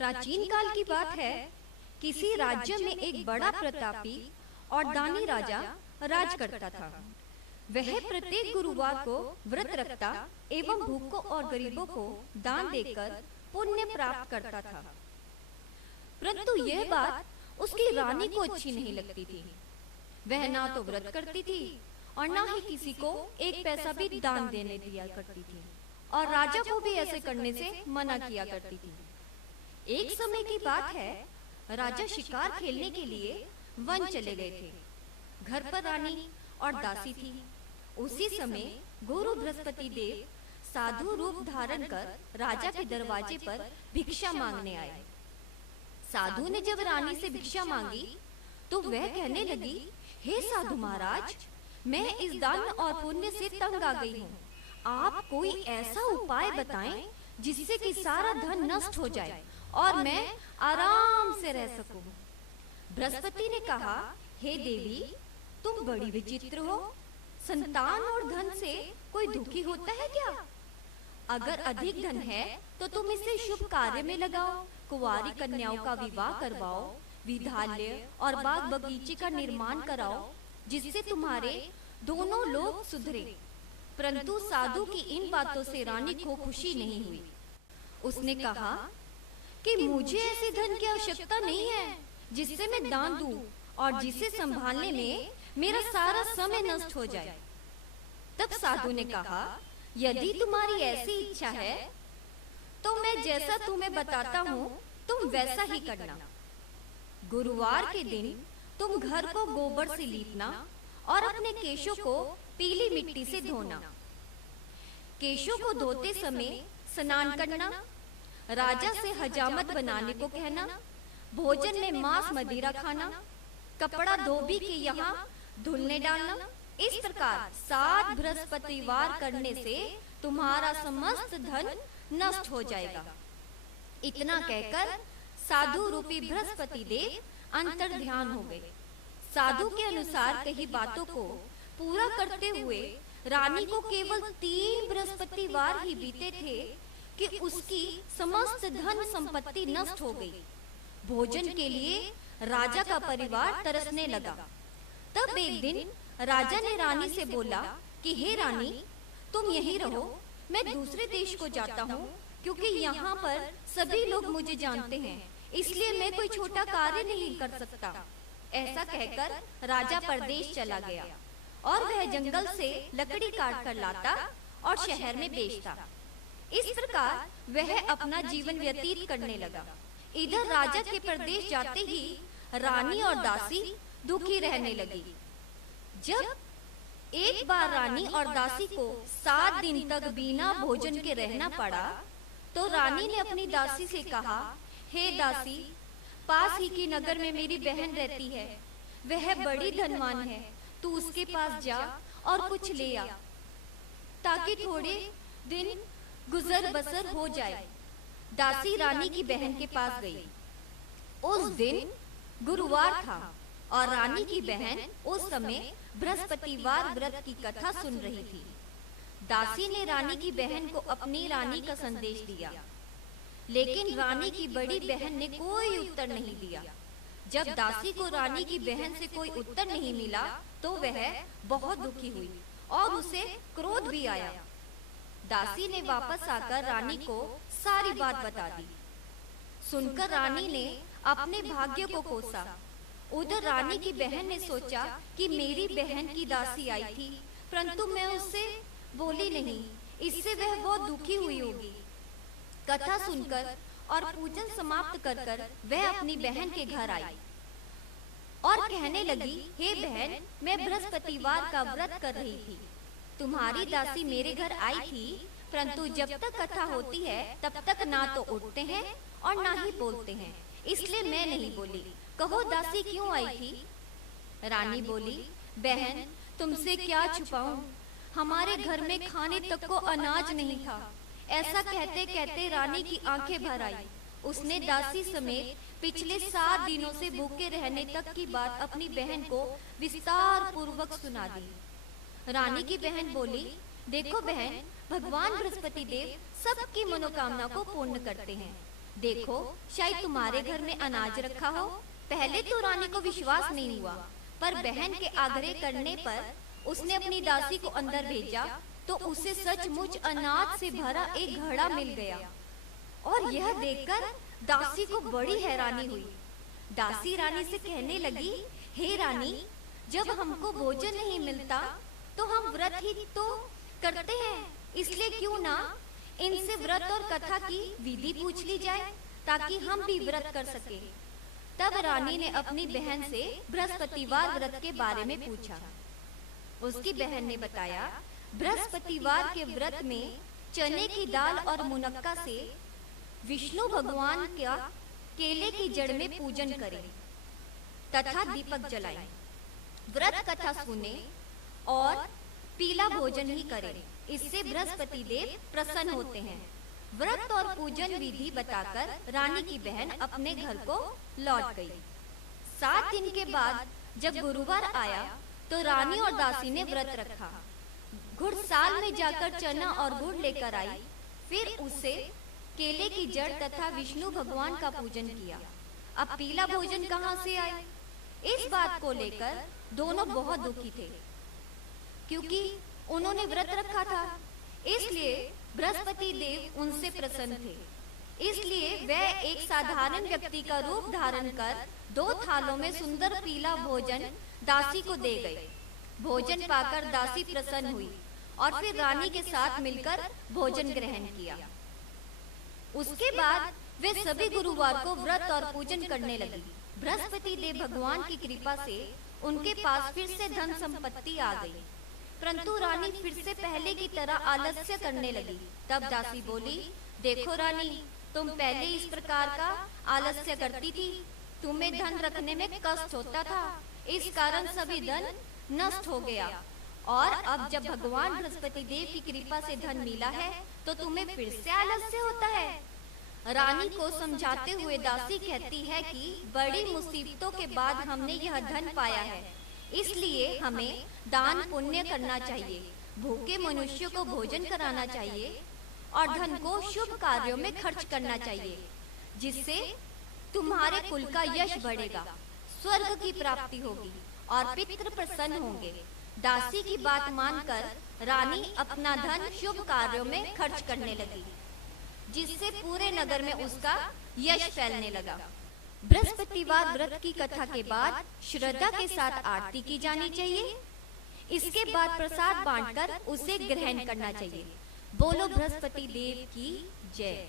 प्राचीन काल की बात है। किसी राज्य में एक बड़ा प्रतापी और दानी राजा राज करता था। वह प्रत्येक गुरुवार को व्रत रखता एवं भूखों और गरीबों को दान देकर पुण्य प्राप्त करता था। परंतु यह बात उसकी रानी को अच्छी नहीं लगती थी। वह ना तो व्रत करती थी और ना ही किसी को एक पैसा भी दान देने दिया करती थी, और राजा को भी ऐसे करने से मना किया करती थी। एक समय की बात है, राजा शिकार खेलने के लिए वन चले गए थे। घर पर रानी और दासी थी। उसी समय गुरु बृहस्पति देव साधु रूप धारण कर राजा के दरवाजे पर भिक्षा मांगने आए। साधु ने जब रानी से भिक्षा मांगी तो वह कहने लगी, हे साधु महाराज, मैं इस दान और पुण्य से तंग आ गई हूँ। आप कोई ऐसा उपाय बताएं जिससे कि सारा धन नष्ट हो जाए और मैं आराम से रह सकूं। बृहस्पति ने कहा, हे देवी, तुम बड़ी विचित्र हो। संतान और धन से कोई दुखी होता है क्या? अगर अधिक धन है तो तुम इसे शुभ कार्य में लगाओ, कुंवारी कन्याओं का विवाह करवाओ, विद्यालय और बाग बगीचे का निर्माण कराओ, जिससे तुम्हारे दोनों लोग सुधरे। परंतु साधु की इन बातों से रानी को खुशी नहीं हुई। उसने कहा कि मुझे ऐसे धन की आवश्यकता नहीं है जिससे मैं दान दूं और जिसे संभालने में मेरा सारा समय नष्ट हो जाए। तब साधु ने कहा, यदि तुम्हारी ऐसी इच्छा है तो मैं जैसा तुम्हें बताता हूँ तुम वैसा ही करना। गुरुवार के दिन तुम घर को गोबर से लीपना और अपने केशों को पीली मिट्टी से धोना। केशों को धोते समय स्नान करना, राजा से हजामत बनाने को कहना, भोजन में मांस मदिरा खाना, कपड़ा धोबी के यहाँ धुलने डालना। इस प्रकार 7 बृहस्पतिवार करने से तुम्हारा समस्त धन नष्ट हो जाएगा। इतना कहकर साधु रूपी बृहस्पति देव अंतर ध्यान हो गए। साधु के अनुसार कही बातों को पूरा करते हुए रानी को केवल 3 बृहस्पतिवार ही बीते थे कि उसकी समस्त धन संपत्ति नष्ट हो गई। भोजन के लिए राजा का परिवार तरसने लगा। तब एक दिन राजा ने रानी से बोला कि हे रानी, तुम यहीं रहो, मैं दूसरे देश को जाता हूँ, क्योंकि यहाँ पर सभी लोग मुझे जानते हैं, इसलिए मैं कोई छोटा कार्य नहीं कर सकता। ऐसा कहकर राजा परदेश चला गया और वह जंगल से लकड़ी काट कर लाता और शहर में बेचता। इस प्रकार वह अपना जीवन व्यतीत करने लगा। इधर राजा के प्रदेश जाते ही रानी और दासी दुखी रहने लगी। जब एक बार रानी और दासी को 7 दिन तक बिना भोजन के रहना पड़ा, तो रानी ने अपनी दासी से कहा, हे दासी, पास ही की नगर में मेरी बहन रहती है, वह बड़ी धनवान है, तू उसके पास जा और कुछ ले आ, ताकि थोड़े दिन गुजर बसर हो जाए। दासी रानी की बहन के पास गई। उस दिन गुरुवार था और रानी की बहन उस समय बृहस्पतिवार व्रत की कथा सुन रही थी। दासी ने रानी की बहन को अपनी रानी का संदेश दिया, लेकिन रानी की बड़ी बहन ने कोई उत्तर नहीं दिया। जब दासी को रानी की बहन से कोई उत्तर नहीं मिला तो वह बहुत दुखी हुई और उसे क्रोध भी आया। दासी ने वापस आकर रानी को सारी बात बता दी। सुनकर रानी ने अपने भाग्य को कोसा। उधर रानी की बहन ने सोचा कि मेरी बहन की दासी आई थी, परंतु मैं उससे बोली नहीं, इससे वह बहुत दुखी हुई होगी। कथा सुनकर और पूजन समाप्त कर कर वह अपनी बहन के घर आई और कहने लगी, हे बहन, मैं बृहस्पतिवार का व्रत कर रही थी। तुम्हारी दासी मेरे घर आई थी, परंतु जब तक कथा होती है तब तक ना तो उठते हैं और ना ही बोलते हैं, इसलिए मैं नहीं बोली। कहो दासी क्यों आई थी? रानी बोली, बहन, तुमसे क्या छुपाऊं, हमारे घर में खाने तक को अनाज नहीं था। ऐसा कहते कहते रानी की आंखें भर आई। उसने दासी समेत पिछले 7 दिनों से भूखे रहने तक की बात अपनी बहन को विस्तार पूर्वक सुना दी। रानी की बहन बोली, देखो बहन, भगवान बृहस्पति देव सबकी मनोकामना को पूर्ण करते हैं। देखो, शायद तुम्हारे घर में अनाज रखा हो। पहले तो रानी को विश्वास नहीं हुआ, पर बहन के आग्रह करने पर उसने अपनी दासी को अंदर भेजा तो उसे सचमुच अनाज से भरा एक घड़ा मिल गया। और यह देखकर दासी को बड़ी हैरानी हुई। दासी रानी से कहने लगी, हे रानी, जब हमको भोजन नहीं मिलता तो हम व्रत ही तो करते हैं, इसलिए क्यों ना इनसे व्रत और कथा की विधि पूछ ली जाए ताकि हम भी व्रत कर सके। तब रानी ने अपनी बहन से बृहस्पतिवार व्रत के बारे में पूछा। उसकी बहन ने बताया, बृहस्पतिवार के व्रत में चने की दाल और मुनक्का से विष्णु भगवान का केले की जड़ में पूजन करें तथा दीपक जलाएं, व्रत कथा सुने और पीला भोजन ही करें। इससे बृहस्पति देव प्रसन्न होते हैं। व्रत और पूजन विधि बताकर रानी की बहन अपने घर को लौट गई। 7 दिन के बाद जब गुरुवार आया तो रानी और दासी ने व्रत रखा। घुड़साल में जाकर चना और गुड़ लेकर आई, फिर उसे केले की जड़ तथा विष्णु भगवान का पूजन किया। अब पीला भोजन कहाँ से आए? इस बात को लेकर दोनों बहुत दुखी थे, क्योंकि उन्होंने व्रत रखा था। इसलिए बृहस्पति देव उनसे प्रसन्न थे। इसलिए वह एक साधारण व्यक्ति का रूप धारण कर 2 थालों में सुंदर पीला भोजन दासी को दे गए। भोजन पाकर दासी प्रसन्न हुई और फिर रानी के साथ मिलकर भोजन ग्रहण किया। उसके बाद वे सभी गुरुवार को व्रत और पूजन करने लगी। बृहस्पति देव भगवान की कृपा से उनके पास फिर से धन संपत्ति आ गई, परंतु रानी फिर से पहले की तरह आलस्य करने लगी। तब दासी बोली, देखो रानी, तुम पहले इस प्रकार का आलस्य करती थी, तुम्हें धन रखने में कष्ट होता था, इस कारण सभी धन नष्ट हो गया, और अब जब भगवान बृहस्पति देव की कृपा से धन मिला है तो तुम्हें फिर से आलस्य होता है। रानी को समझाते हुए दासी कहती है कि बड़ी मुसीबतों के बाद हमने यह धन पाया है, इसलिए हमें दान पुण्य करना चाहिए, भूखे मनुष्यों को भोजन कराना चाहिए और धन को शुभ कार्यों में खर्च करना चाहिए, जिससे तुम्हारे कुल का यश बढ़ेगा, स्वर्ग की प्राप्ति होगी और पितृ प्रसन्न होंगे। दासी की बात मानकर रानी अपना धन शुभ कार्यों में खर्च करने लगी, जिससे पूरे नगर में उसका यश फैलने लगा। बृहस्पतिवार व्रत की कथा के बाद श्रद्धा के साथ आरती की जानी चाहिए। इसके बाद प्रसाद बांटकर उसे ग्रहण करना चाहिए। बोलो बृहस्पति देव की जय।